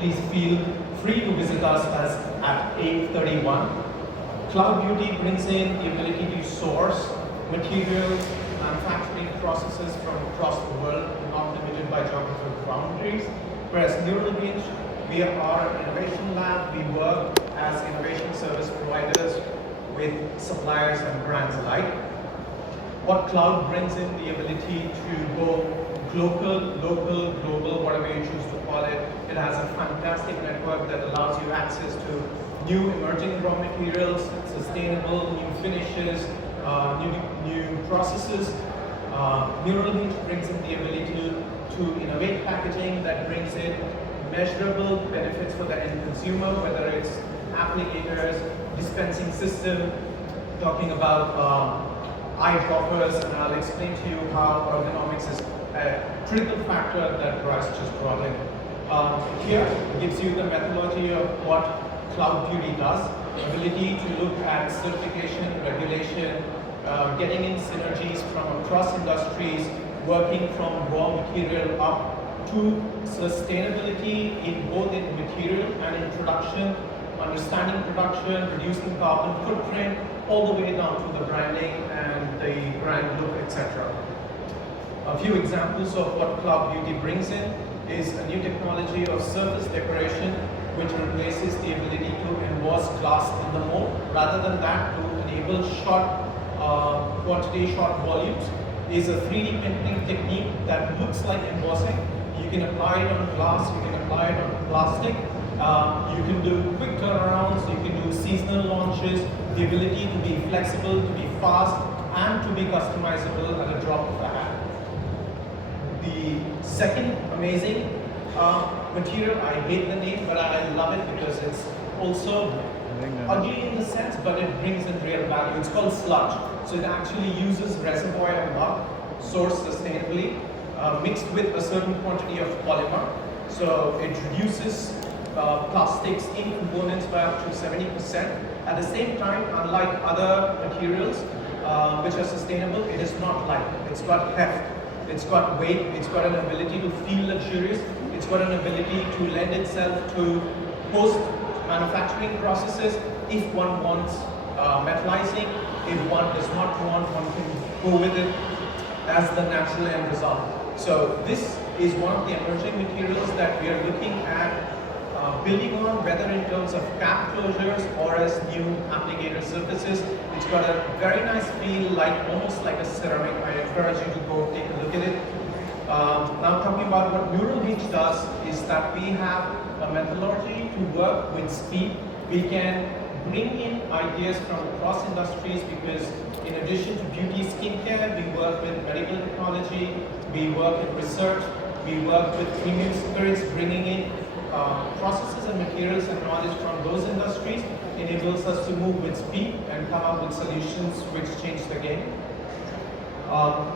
please feel free to visit us at 831. Cloud Beauty brings in the ability to source materials, manufacturing processes from across the world, not limited by geographical boundaries. Whereas Neural Beach, we are an innovation lab. We work as innovation service providers with suppliers and brands alike. What cloud brings in the ability to go global, local, global, whatever you choose to call it. It has a fantastic network that allows you access to new emerging raw materials, sustainable new finishes, new processes. Neural Beach brings in the ability to innovate packaging that brings in measurable benefits for the end consumer, whether it's applicators, dispensing system, talking about eyedroppers, and I'll explain to you how ergonomics is a critical factor that Bryce just brought in. Here gives you the methodology of what Cloud Beauty does, ability to look at certification, regulation, getting in synergies from across industries, working from raw material up to sustainability in both in material and in production, understanding production, reducing carbon footprint, all the way down to the branding and the brand look, etc. A few examples of what Cloud Beauty brings in is a new technology of surface decoration, which replaces the ability to emboss glass in the mold. Rather than that, to enable short quantity, short volumes, is a 3D printing technique that looks like embossing. You can apply it on glass, you can apply it on plastic. You can do quick turnarounds, you can do seasonal launches, the ability to be flexible, to be fast, and to be customizable at a drop of a hat. The second amazing material, I hate the name, but I love it because it's also ugly in the sense, but it brings in real value. It's called sludge. So it actually uses reservoir and mud, sourced sustainably, mixed with a certain quantity of polymer. So it reduces plastics in components by up to 70%. At the same time, unlike other materials which are sustainable, it is not light. It's got heft, it's got weight, it's got an ability to feel luxurious, it's got an ability to lend itself to post-manufacturing processes. If one wants metallizing, if one does not want, one can go with it as the natural end result. So this is one of the emerging materials that we are looking at building on, whether in terms of cap closures or as new applicator surfaces. It's got a very nice feel, like almost like a ceramic. I encourage you to go take a look at it. Now talking about what Neural Beach does is that we have a methodology to work with speed. We can bring in ideas from across industries because in addition to beauty skincare, we work with medical technology, we work with research, we work with premium spirits, bringing in processes and materials and knowledge from those industries enables us to move with speed and come up with solutions which change the game.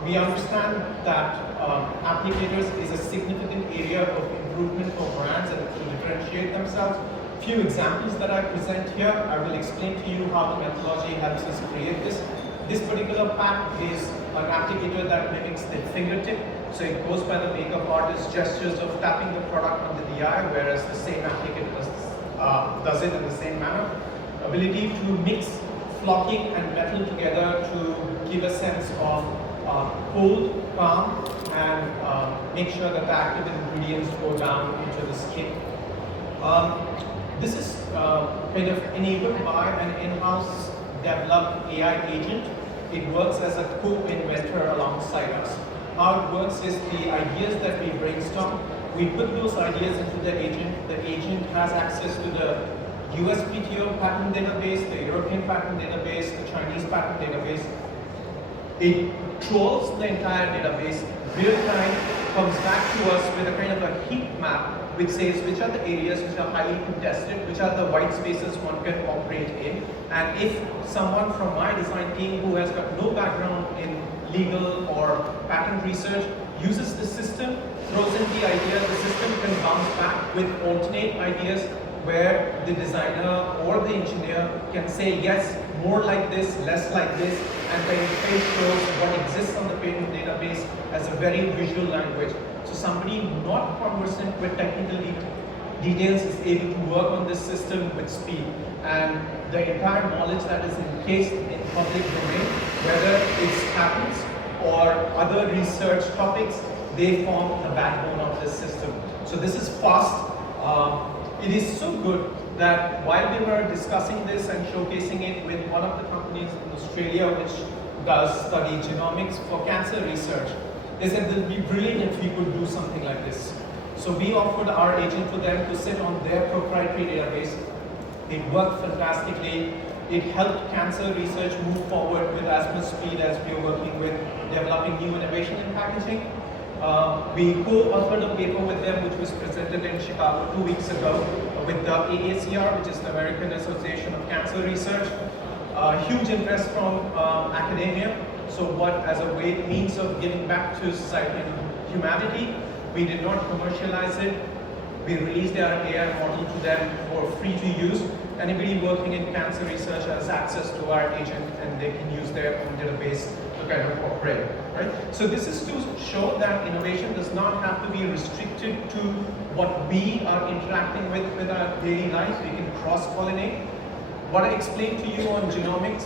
We understand that applicators is a significant area of improvement for brands and to differentiate themselves. Few examples that I present here, I will explain to you how the methodology helps us create this. This particular pack is an applicator that mimics the fingertip. So it goes by the makeup artist's gestures of tapping the product under the eye, whereas the same applicator does it in the same manner. Ability to mix flocking and metal together to give a sense of cold, calm, and make sure that the active ingredients go down into the skin. This is kind of enabled by an in-house developed AI agent. It works as a co-inventor alongside us. How it works is the ideas that we brainstorm, we put those ideas into the agent. The agent has access to the USPTO patent database, the European patent database, the Chinese patent database. It trolls the entire database, real time, comes back to us with a kind of a heat map which says which are the areas which are highly contested, which are the white spaces one can operate in. And if someone from my design team who has got no background in legal or patent research uses the system, throws in the idea, the system can bounce back with alternate ideas where the designer or the engineer can say yes, more like this, less like this, and the interface shows what exists on the patent database as a very visual language. So somebody not conversant with technical details is able to work on this system with speed. And the entire knowledge that is encased in public domain, whether it's patents or other research topics, they form the backbone of this system. So this is fast. It is so good that while we were discussing this and showcasing it with one of the companies in Australia which does study genomics for cancer research, they said it would be brilliant if we could do something like this. So we offered our agent to them to sit on their proprietary database. It worked fantastically. It helped cancer research move forward with as much speed as we are working with developing new innovation in packaging. We co-authored a paper with them which was presented in Chicago 2 weeks ago with the AACR, which is the American Association of Cancer Research. Huge interest from academia. So what, as a means of giving back to society and humanity, we did not commercialize it. We released our AI model to them for free to use. Anybody working in cancer research has access to our agent and they can use their own database to kind of operate, right? So this is to show that innovation does not have to be restricted to what we are interacting with our daily lives. We can cross-pollinate. What I explained to you on genomics,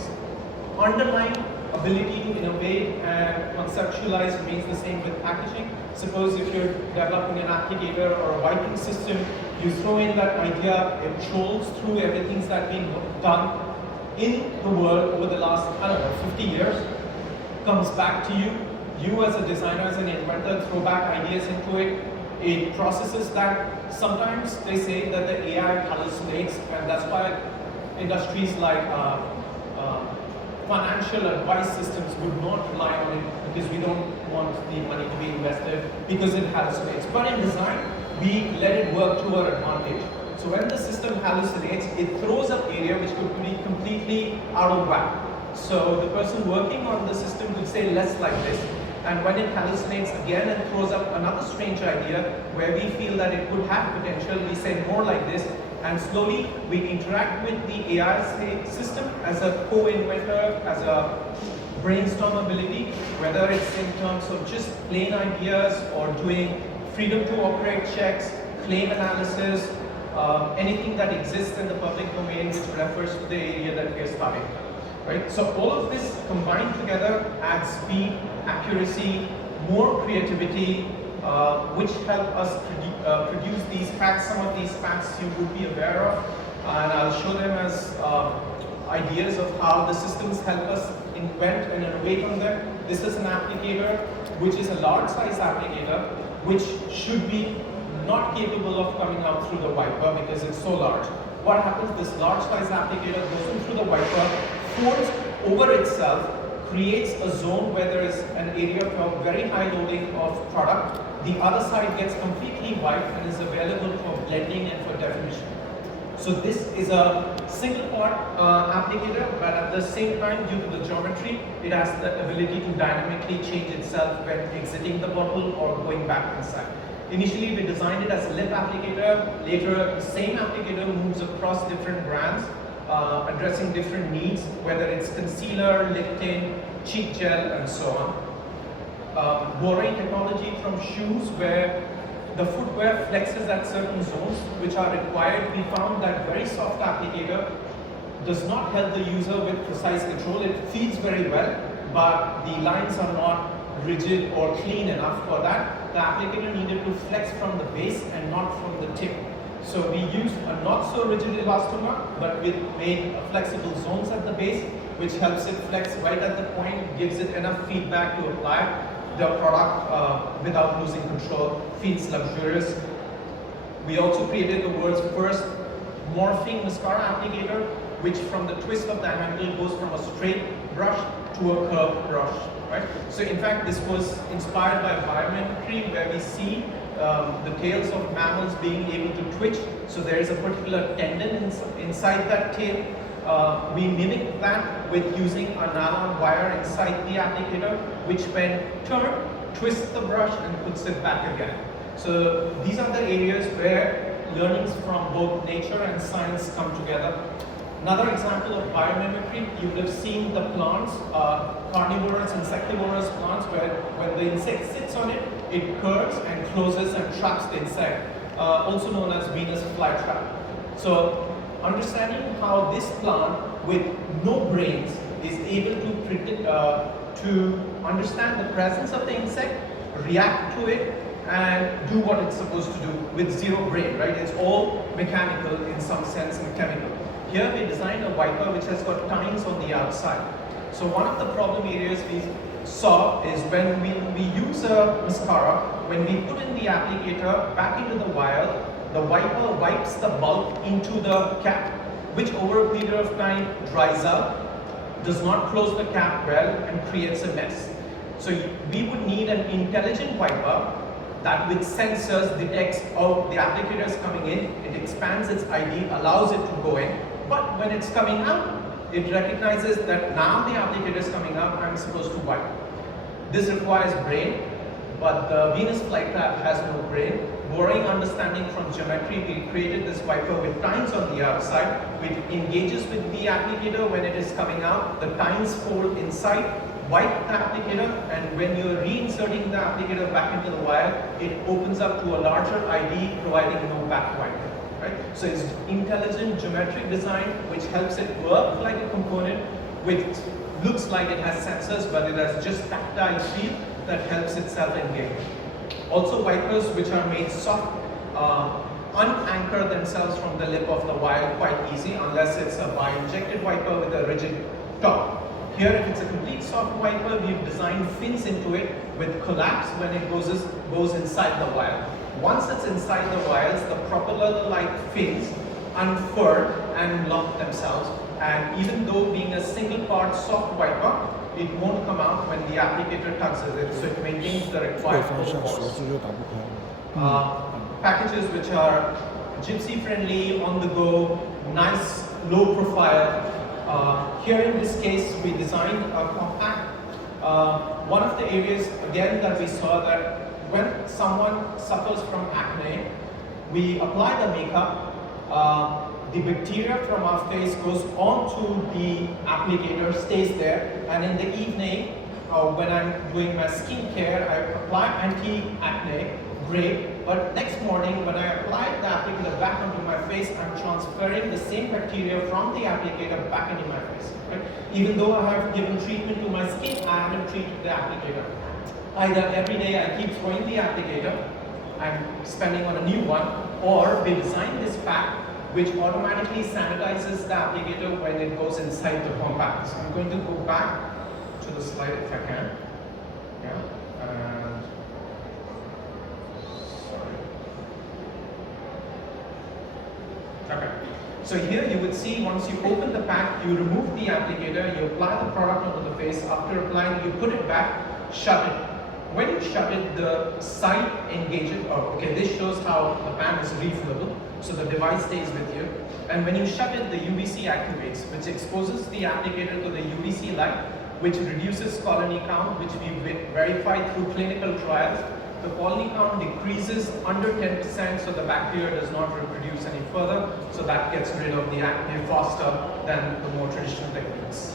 underlying ability to innovate and conceptualize remains the same with packaging. Suppose if you're developing an applicator or a wiping system, you throw in that idea, it trolls through everything that's been done in the world over the last, 50 years, comes back to you. You as a designer, as an inventor, throw back ideas into it. It processes that. Sometimes they say that the AI hallucinates, and that's why industries like financial advice systems would not rely on it, because we don't want the money to be invested because it hallucinates. But in design, we let it work to our advantage. So when the system hallucinates, it throws up area which could be completely out of whack. So the person working on the system would say less like this. And when it hallucinates again and throws up another strange idea where we feel that it could have potential, we say more like this. And slowly we interact with the AI system as a co-inventor, as a brainstorm ability, whether it's in terms of just plain ideas or doing freedom to operate checks, claim analysis, anything that exists in the public domain which refers to the area that we are studying. Right? So all of this combined together adds speed, accuracy, more creativity, which help us produce these facts. Some of these facts you would be aware of, and I'll show them as ideas of how the systems help us invent and innovate on them. This is an applicator, which is a large size applicator, which should be not capable of coming out through the wiper because it's so large. What happens, this large size applicator goes in through the wiper, folds over itself, creates a zone where there is an area of very high loading of product. The other side gets completely white and is available for blending and for definition. So this is a single part applicator, but at the same time, due to the geometry, it has the ability to dynamically change itself when exiting the bottle or going back inside. Initially, we designed it as a lip applicator. Later, the same applicator moves across different brands, addressing different needs, whether it's concealer, lip tint, cheek gel, and so on. Borrowing technology from shoes, where the footwear flexes at certain zones which are required, we found that very soft applicator does not help the user with precise control. It feels very well, but the lines are not rigid or clean enough for that. The applicator needed to flex from the base and not from the tip. So we used a not so rigid elastomer, but we made flexible zones at the base, which helps it flex right at the point, gives it enough feedback to apply the product without losing control, feels luxurious. We also created the world's first morphing mascara applicator, which from the twist of the handle goes from a straight brush to a curved brush. Right? So in fact, this was inspired by biomimicry, where we see the tails of mammals being able to twitch. So there is a particular tendon inside that tail. We mimic that with using a nylon wire inside the applicator, which when turned, twists the brush and puts it back again. So these are the areas where learnings from both nature and science come together. Another example of biomimicry, you would have seen the plants, carnivorous, insectivorous plants, where when the insect sits on it, it curves and closes and traps the insect. also known as Venus flytrap. So understanding how this plant with no brains is able to predict, to understand the presence of the insect, react to it, and do what it's supposed to do with zero brain, right? It's all mechanical in some sense and chemical. Here we designed a wiper which has got tines on the outside. So one of the problem areas we saw is when we use a mascara, when we put in the applicator back into the vial, the wiper wipes the bulk into the cap, which over a period of time dries up, does not close the cap well, and creates a mess. So we would need an intelligent wiper that with sensors detects, oh, the applicator is coming in, it expands its ID, allows it to go in, but when it's coming out, it recognizes that now the applicator is coming out, I'm supposed to wipe. This requires brain, but the Venus flytrap has no brain. Borrowing understanding from geometry, we created this wiper with tines on the outside, which engages with the applicator when it is coming out. The tines fold inside, wipe the applicator, and when you're reinserting the applicator back into the vial, it opens up to a larger ID, providing no back wiper. Right? So it's intelligent geometric design which helps it work like a component, which looks like it has sensors, but it has just tactile feel that helps itself engage. Also wipers which are made soft, unanchor themselves from the lip of the vial quite easy unless it's a bi-injected wiper with a rigid top. Here if it's a complete soft wiper, we've designed fins into it with collapse when it goes inside the vial. Once it's inside the vials, the propeller-like fins unfurl and lock themselves, and even though being a single part soft wiper, it won't come out when the applicator tugs it, so it maintains the required full force. Packages which are gypsy friendly, on the go, nice, low profile. Here in this case, we designed a compact. One of the areas again that we saw that when someone suffers from acne, we apply the makeup, the bacteria from our face goes onto the applicator, stays there, and in the evening, when I'm doing my skin care, I apply anti-acne, great, but next morning when I apply the applicator back onto my face, I'm transferring the same bacteria from the applicator back into my face. Right? Even though I have given treatment to my skin, I haven't treated the applicator. Either every day I keep throwing the applicator, I'm spending on a new one, or we design this pack which automatically sanitizes the applicator when it goes inside the compact. So I'm going to go back to the slide if I can. Yeah, and sorry. Okay. So here you would see once you open the pack, you remove the applicator, you apply the product onto the face. After applying, you put it back, shut it. When you shut it, the side engages. Oh, okay, this shows how the pan is refillable, so the device stays with you. And when you shut it, the UVC activates, which exposes the applicator to the UVC light, which reduces colony count, which we verified through clinical trials. The colony count decreases under 10%, so the bacteria does not reproduce any further, so that gets rid of the acne faster than the more traditional techniques.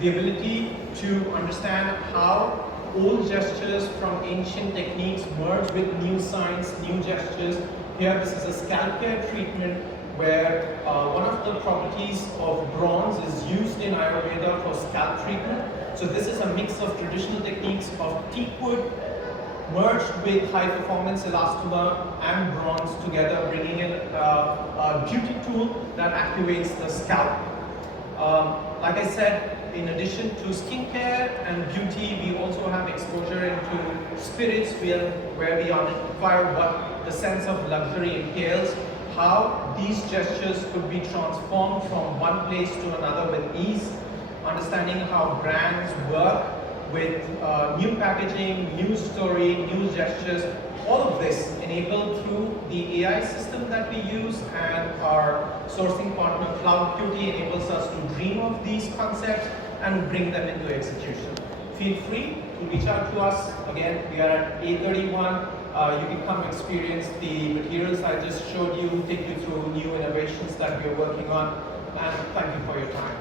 The ability to understand how old gestures from ancient techniques merge with new science, new gestures. Here this is a scalp care treatment where one of the properties of bronze is used in Ayurveda for scalp treatment. So this is a mix of traditional techniques of teakwood merged with high performance elastomer and bronze together, bringing in a beauty tool that activates the scalp. Like I said, in addition to skincare and beauty, we also have exposure into spirits where we identify what the sense of luxury entails, how these gestures could be transformed from one place to another with ease, understanding how brands work with new packaging, new story, new gestures. All of this enabled through the AI system that we use, and our sourcing partner Cloud Beauty enables us to dream of these concepts and bring them into execution. Feel free to reach out to us. Again, we are at A31. You can come experience the materials I just showed you, take you through new innovations that we are working on, and thank you for your time.